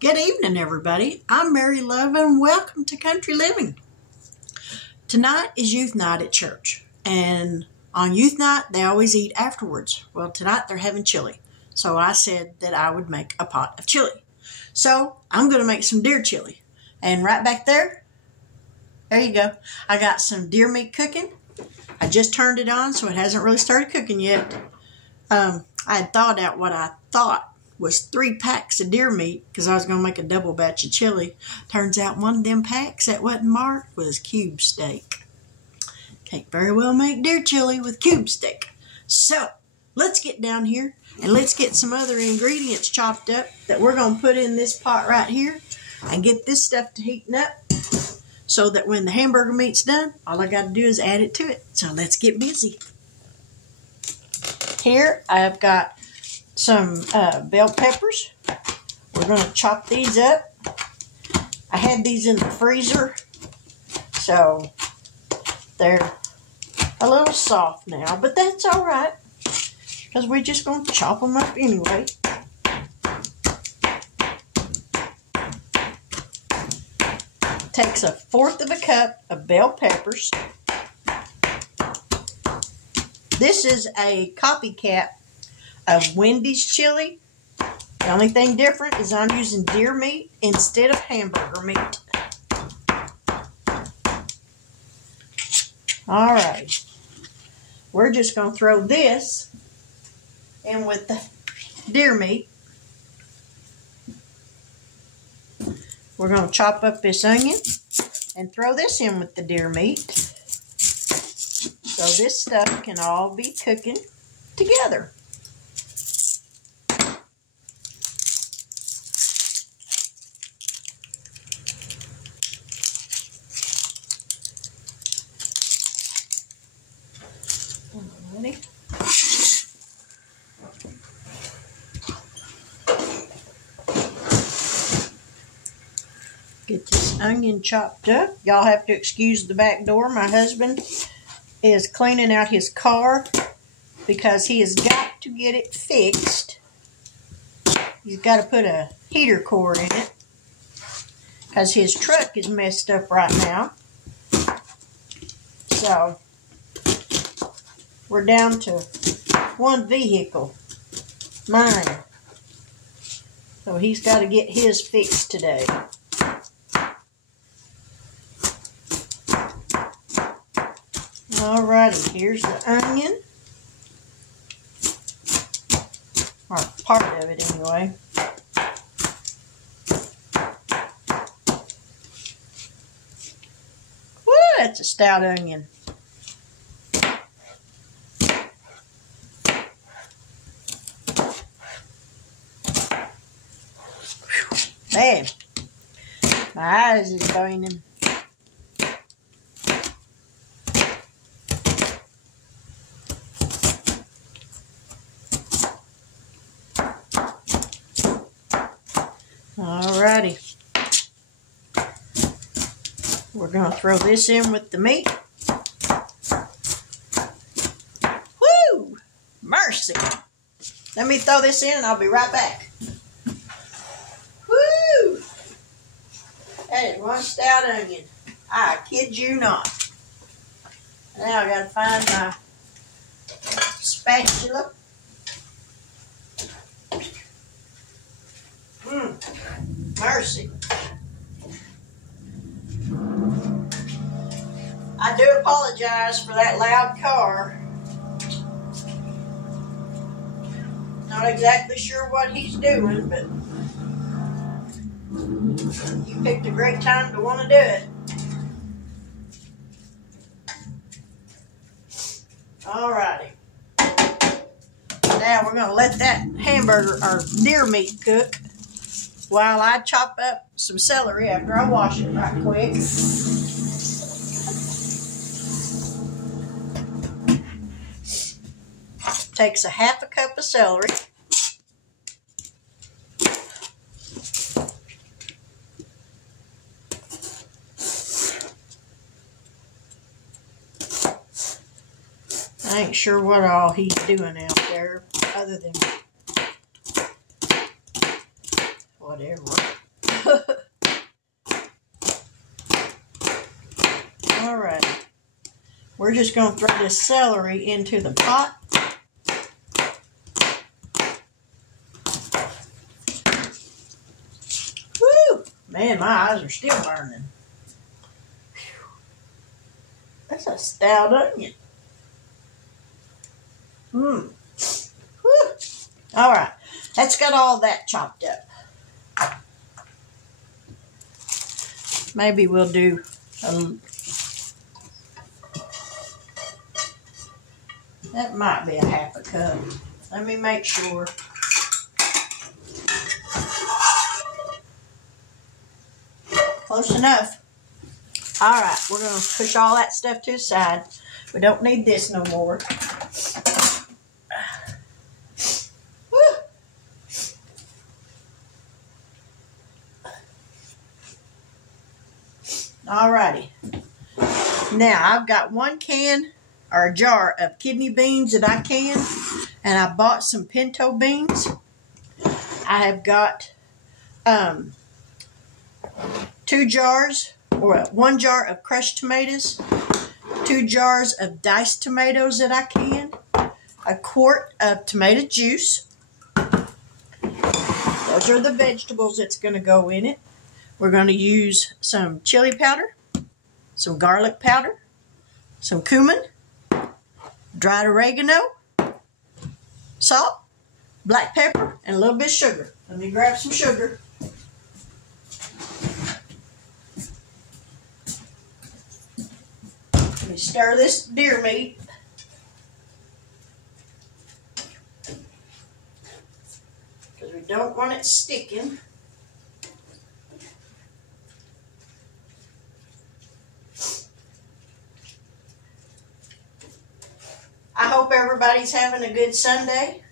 Good evening, everybody. I'm Mary Love, and welcome to Country Living. Tonight is youth night at church, and on youth night, they always eat afterwards. Well, tonight they're having chili, so I said that I would make a pot of chili. So I'm going to make some deer chili, and right back there you go. I got some deer meat cooking. I just turned it on, so it hasn't really started cooking yet. I had thawed out what I thought was 3 packs of deer meat because I was going to make a double batch of chili. Turns out one of them packs that wasn't marked was cube steak. Can't very well make deer chili with cube steak. So let's get down here and let's get some other ingredients chopped up that we're going to put in this pot right here and get this stuff to heating up so that when the hamburger meat's done, all I got to do is add it to it. So let's get busy. Here I've got some bell peppers. We're going to chop these up. I had these in the freezer, so they're a little soft now, but that's all right because we're just going to chop them up anyway. Takes 1/4 cup of bell peppers. This is a copycat of Wendy's chili. The only thing different is I'm using deer meat instead of hamburger meat. Alright, we're just going to throw this in with the deer meat. We're going to chop up this onion and throw this in with the deer meat. So this stuff can all be cooking together. Ready? Get this onion chopped up. Y'all have to excuse the back door. My husband is cleaning out his car because he has got to get it fixed. He's got to put a heater cord in it because his truck is messed up right now. So we're down to one vehicle, mine. So he's got to get his fixed today. Alrighty, here's the onion. Or part of it anyway. Woo, that's a stout onion. Man, my eyes is burning. Alrighty. We're going to throw this in with the meat. Woo! Mercy! Let me throw this in and I'll be right back. Woo! That is one stout onion. I kid you not. Now I got to find my spatula. Mercy. I do apologize for that loud car. Not exactly sure what he's doing, but you picked a great time to want to do it. Alrighty. Now we're going to let that hamburger or deer meat cook while I chop up some celery after I wash it right quick. Takes 1/2 cup of celery. I ain't sure what all he's doing out there other than whatever. All right. We're just going to throw this celery into the pot. Woo! Man, my eyes are still burning. Whew. That's a stout onion. Woo! All right. That's got all that chopped up. Maybe we'll do that might be a half a cup. Let me make sure. Close enough. All right, we're going to push all that stuff to the side. We don't need this no more. Woo. All righty. Now, I've got 1 can or a jar of kidney beans that I can, and I bought some pinto beans. I have got 2 jars, or 1 jar of crushed tomatoes, 2 jars of diced tomatoes that I can, a quart of tomato juice. Those are the vegetables that's going to go in it. We're going to use some chili powder, some garlic powder, some cumin, dried oregano, salt, black pepper, and a little bit of sugar. Let me grab some sugar. Let me stir this deer meat. Because we don't want it sticking. I hope everybody's having a good Sunday.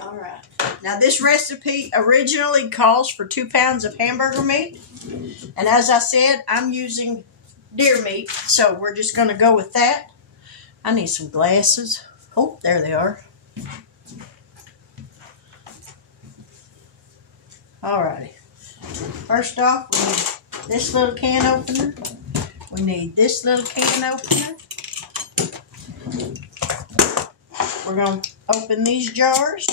All right. Now this recipe originally calls for 2 pounds of hamburger meat. And as I said, I'm using deer meat. So we're just going to go with that. I need some glasses. Oh, there they are. Alrighty. First off, we need this little can opener. We need this little can opener. We're going to open these jars.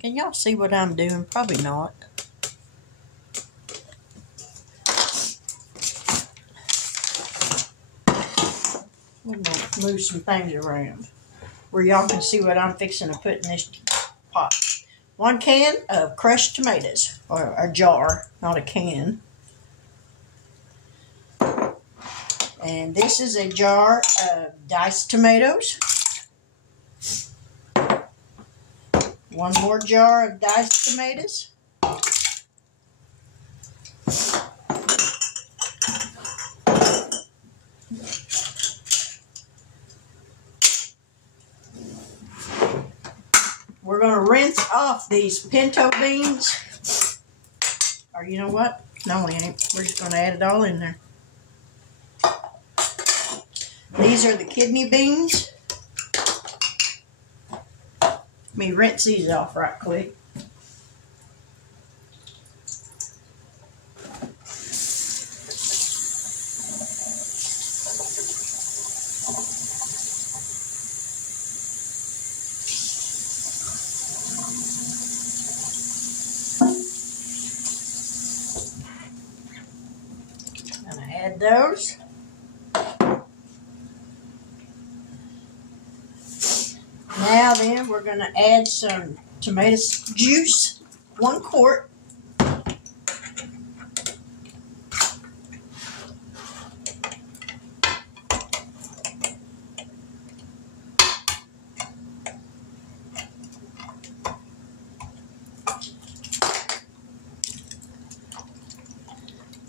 Can y'all see what I'm doing? Probably not. We're going to move some things around where y'all can see what I'm fixing to put in this pot. 1 can of crushed tomatoes, or a jar, not a can. And this is a jar of diced tomatoes. 1 more jar of diced tomatoes. We're going to rinse off these pinto beans. Or you know what? No, we ain't. We're just going to add it all in there. These are the kidney beans. Let me rinse these off right quick. Add those. Now then, we're going to add some tomato juice, 1 quart.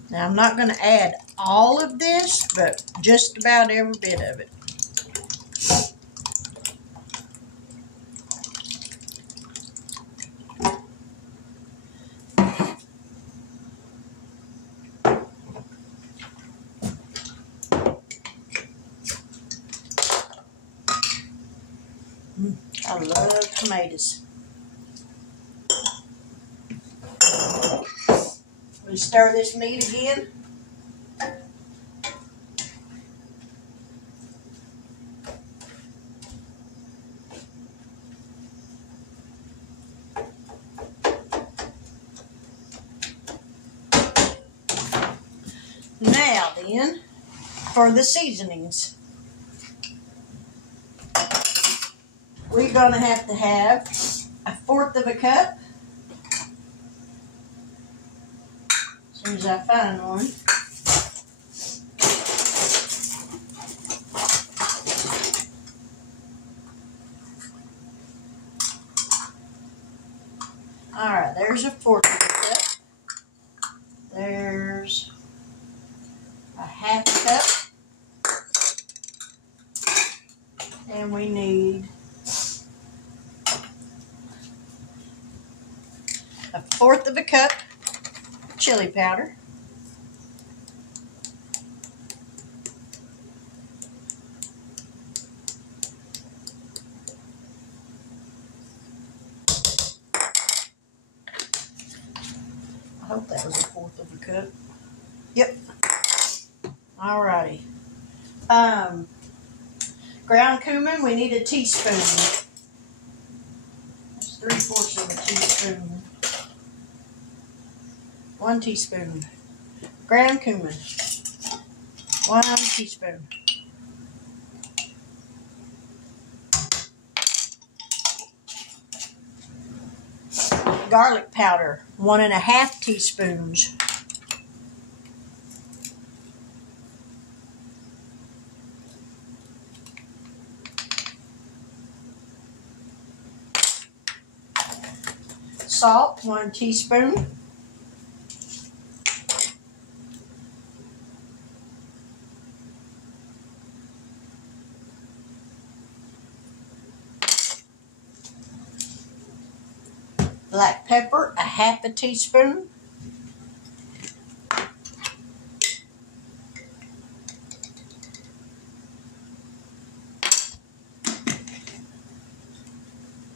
Now I'm not going to add all of this, but just about every bit of it. I love tomatoes. We stir this meat again. Now then, for the seasonings. We're going to have 1/4 of a cup. As soon as I find one. Alright, there's 1/4 of a cup. There's 1/2 cup. And we need 1/4 of a cup chili powder. I hope that was 1/4 of a cup. Yep. Alrighty. Ground cumin, we need a teaspoon. That's 3/4 of a teaspoon. 1 teaspoon. Ground cumin, 1 teaspoon. Garlic powder, 1 1/2 teaspoons. Salt, 1 teaspoon. Black pepper, 1/2 teaspoon.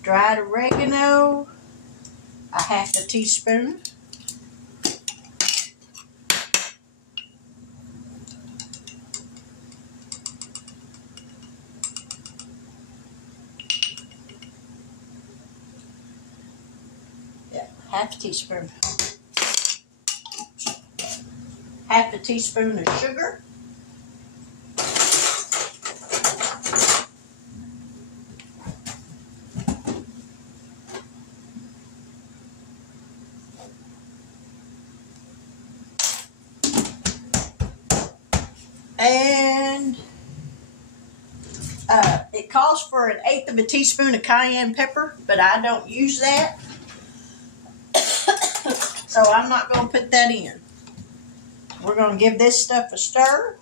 Dried oregano, 1/2 teaspoon. Yeah, 1/2 teaspoon. 1/2 teaspoon of sugar. And it calls for 1/8 of a teaspoon of cayenne pepper, but I don't use that. So I'm not going to put that in. We're going to give this stuff a stir.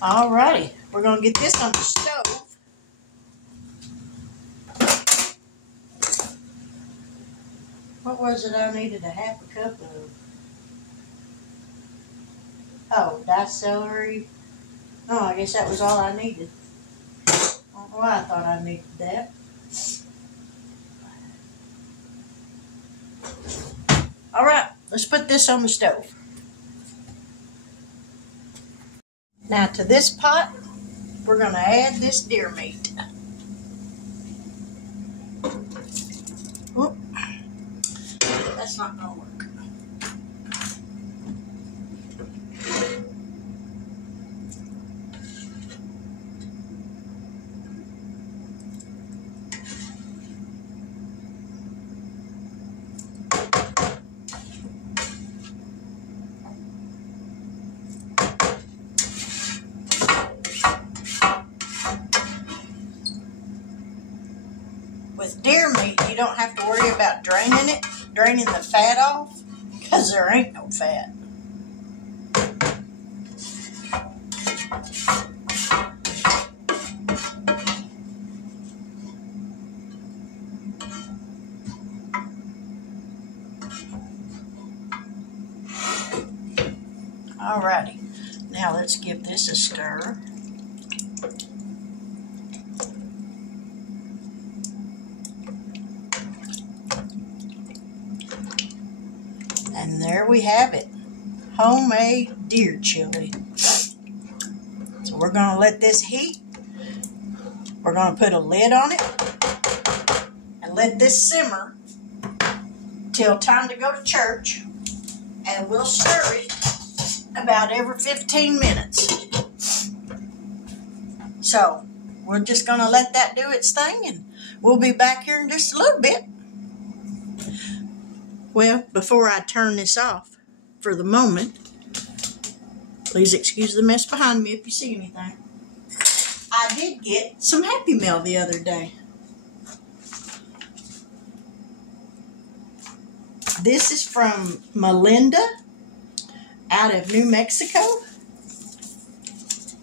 Alrighty, we're going to get this on the stove. What was it I needed 1/2 cup of? Oh, diced celery. Oh, I guess that was all I needed. I don't know why I thought I needed that. Alright, let's put this on the stove. Now to this pot, we're going to add this deer meat. Whoop. That's not going to work. With deer meat, you don't have to worry about draining the fat off, because there ain't no fat. everybody. Now let's give this a stir. And there we have it. Homemade deer chili. So we're going to let this heat. We're going to put a lid on it and let this simmer till time to go to church. And we'll stir it about every 15 minutes. So we're just going to let that do its thing, and we'll be back here in just a little bit. Well, before I turn this off for the moment, please excuse the mess behind me if you see anything. I did get some Happy Mail the other day. This is from Melinda out of New Mexico.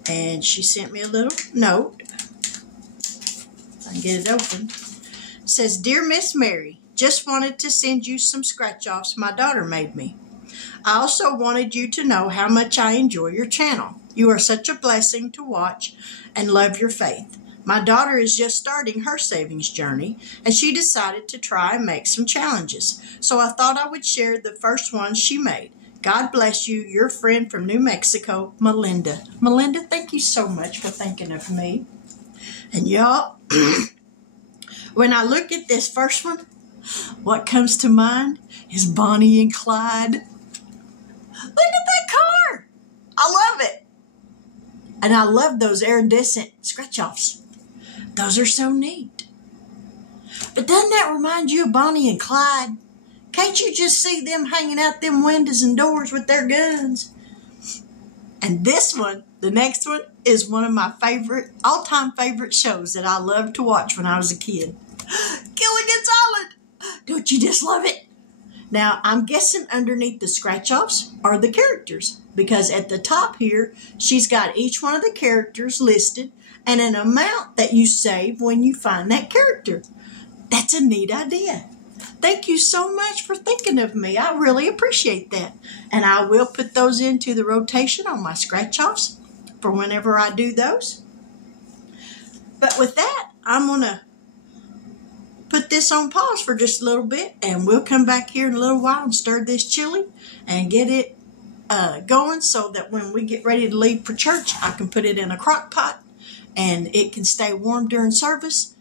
And she sent me a little note. I can get it open. It says, "Dear Miss Mary, just wanted to send you some scratch-offs my daughter made me. I also wanted you to know how much I enjoy your channel. You are such a blessing to watch and love your faith. My daughter is just starting her savings journey, and she decided to try and make some challenges. So I thought I would share the first one she made. God bless you, your friend from New Mexico, Melinda." Melinda, thank you so much for thinking of me. And y'all, when I look at this first one, what comes to mind is Bonnie and Clyde. Look at that car. I love it. And I love those iridescent scratch-offs. Those are so neat. But doesn't that remind you of Bonnie and Clyde? Can't you just see them hanging out them windows and doors with their guns? And this one, the next one, is one of my favorite, all-time favorite shows that I loved to watch when I was a kid. Gilligan's Island. Don't you just love it? Now, I'm guessing underneath the scratch-offs are the characters, because at the top here, she's got each one of the characters listed and an amount that you save when you find that character. That's a neat idea. Thank you so much for thinking of me. I really appreciate that. And I will put those into the rotation on my scratch-offs for whenever I do those. But with that, I'm going to put this on pause for just a little bit, and we'll come back here in a little while and stir this chili and get it going so that when we get ready to leave for church, I can put it in a crock pot and it can stay warm during service,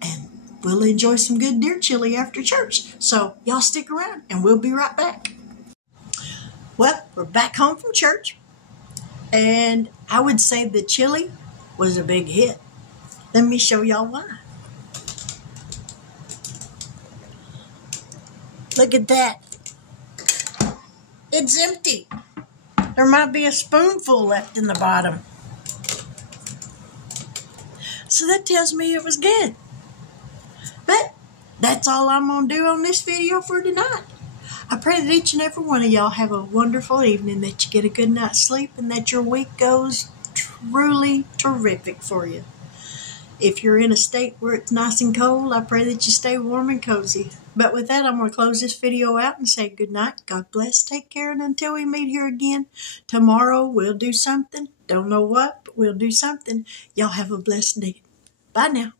and we'll enjoy some good deer chili after church. So y'all stick around and we'll be right back. Well, we're back home from church, and I would say the chili was a big hit. Let me show y'all why. Look at that. It's empty. There might be a spoonful left in the bottom. So that tells me it was good. But that's all I'm going to do on this video for tonight. I pray that each and every one of y'all have a wonderful evening, that you get a good night's sleep, and that your week goes truly terrific for you. If you're in a state where it's nice and cold, I pray that you stay warm and cozy. But with that, I'm going to close this video out and say good night. God bless. Take care. And until we meet here again, tomorrow we'll do something. Don't know what, but we'll do something. Y'all have a blessed day. Bye now.